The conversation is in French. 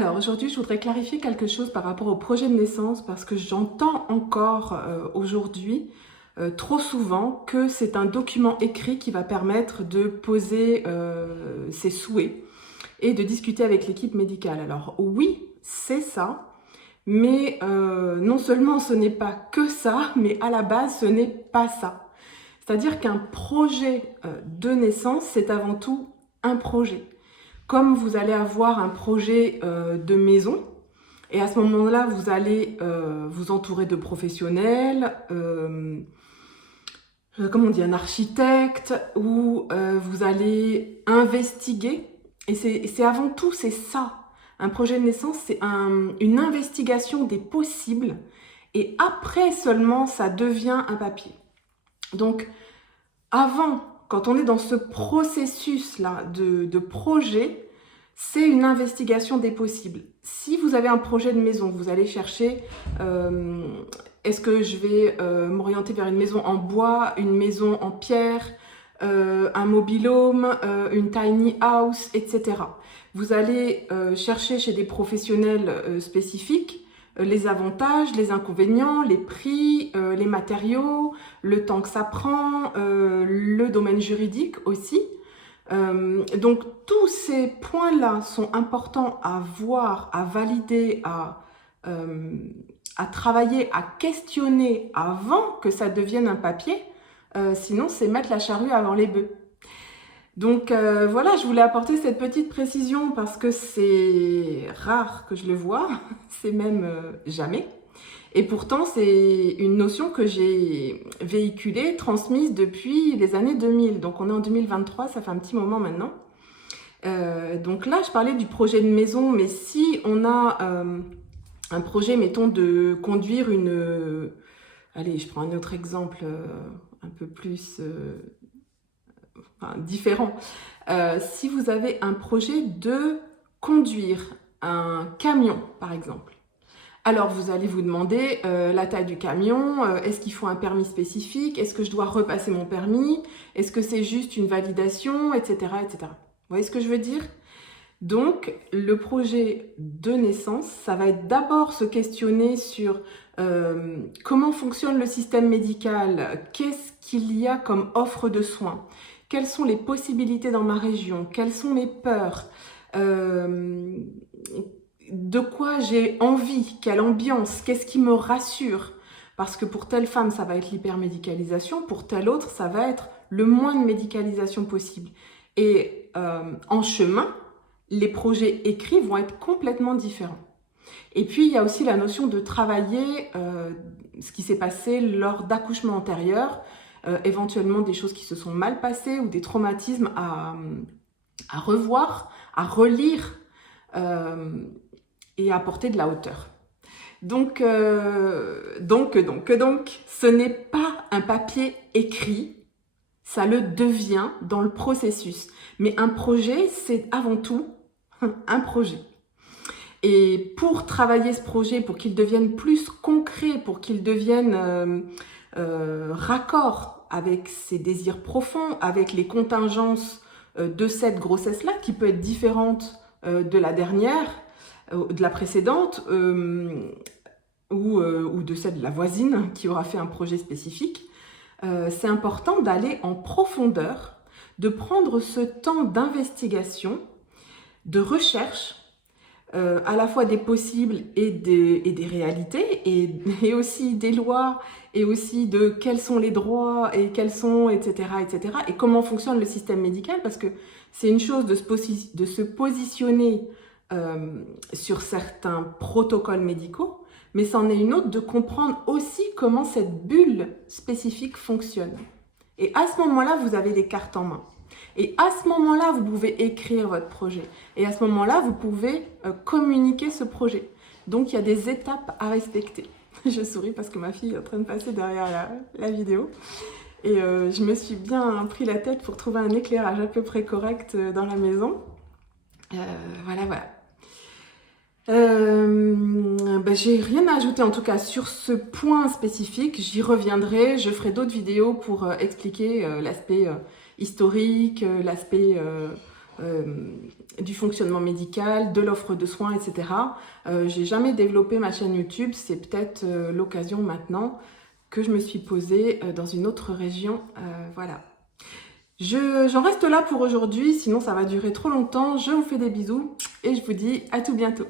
Alors aujourd'hui, je voudrais clarifier quelque chose par rapport au projet de naissance parce que j'entends encore aujourd'hui trop souvent que c'est un document écrit qui va permettre de poser ses souhaits et de discuter avec l'équipe médicale. Alors oui, c'est ça, mais non seulement ce n'est pas que ça, mais à la base, ce n'est pas ça. C'est-à-dire qu'un projet de naissance, c'est avant tout un projet. Comme vous allez avoir un projet de maison, et à ce moment-là, vous allez vous entourer de professionnels, comme on dit, un architecte, ou vous allez investiguer. Et c'est avant tout, c'est ça. Un projet de naissance, c'est une investigation des possibles, et après seulement, ça devient un papier. Donc, avant, quand on est dans ce processus-là de projet, c'est une investigation des possibles. Si vous avez un projet de maison, vous allez chercher, est-ce que je vais m'orienter vers une maison en bois, une maison en pierre, un mobil-home, une tiny house, etc. Vous allez chercher chez des professionnels spécifiques les avantages, les inconvénients, les prix, les matériaux, le temps que ça prend, le domaine juridique aussi. Donc tous ces points-là sont importants à voir, à valider, à travailler, à questionner avant que ça devienne un papier. Sinon, c'est mettre la charrue avant les bœufs. Donc voilà, je voulais apporter cette petite précision parce que c'est rare que je le vois, c'est même jamais. Et pourtant, c'est une notion que j'ai véhiculée, transmise depuis les années 2000. Donc on est en 2023, ça fait un petit moment maintenant. Donc là, je parlais du projet de maison, mais si on a un projet, mettons, de conduire une... allez, je prends un autre exemple un peu plus... différent. Si vous avez un projet de conduire un camion, par exemple, alors vous allez vous demander la taille du camion, est-ce qu'il faut un permis spécifique, est-ce que je dois repasser mon permis, est-ce que c'est juste une validation, etc., etc. Vous voyez ce que je veux dire? Donc, le projet de naissance, ça va être d'abord se questionner sur comment fonctionne le système médical, qu'est-ce qu'il y a comme offre de soins, quelles sont les possibilités dans ma région, quelles sont mes peurs, de quoi j'ai envie, quelle ambiance, qu'est-ce qui me rassure. Parce que pour telle femme, ça va être l'hypermédicalisation, pour telle autre, ça va être le moins de médicalisation possible. Et en chemin, les projets écrits vont être complètement différents. Et puis, il y a aussi la notion de travailler ce qui s'est passé lors d'accouchements antérieurs, éventuellement des choses qui se sont mal passées ou des traumatismes à revoir, à relire et à apporter de la hauteur. Donc, ce n'est pas un papier écrit, ça le devient dans le processus. Mais un projet, c'est avant tout un projet. Et pour travailler ce projet, pour qu'il devienne plus concret, pour qu'il devienne raccord avec ses désirs profonds, avec les contingences de cette grossesse-là, qui peut être différente de la dernière, de la précédente, ou de celle de la voisine qui aura fait un projet spécifique, c'est important d'aller en profondeur, de prendre ce temps d'investigation, de recherche, à la fois des possibles et des réalités, et aussi des lois, et aussi de quels sont les droits, et quels sont, etc., etc., et comment fonctionne le système médical, parce que c'est une chose de se positionner sur certains protocoles médicaux, mais c'en est une autre de comprendre aussi comment cette bulle spécifique fonctionne. Et à ce moment-là, vous avez les cartes en main. Et à ce moment-là, vous pouvez écrire votre projet. Et à ce moment-là, vous pouvez communiquer ce projet. Donc, il y a des étapes à respecter. Je souris parce que ma fille est en train de passer derrière la vidéo. Et je me suis bien pris la tête pour trouver un éclairage à peu près correct dans la maison. Voilà. J'ai rien à ajouter en tout cas sur ce point spécifique, j'y reviendrai, je ferai d'autres vidéos pour expliquer l'aspect historique, l'aspect du fonctionnement médical, de l'offre de soins, etc. J'ai jamais développé ma chaîne YouTube, c'est peut-être l'occasion maintenant que je me suis posée dans une autre région. Voilà. J'en reste là pour aujourd'hui, sinon ça va durer trop longtemps. Je vous fais des bisous et je vous dis à tout bientôt.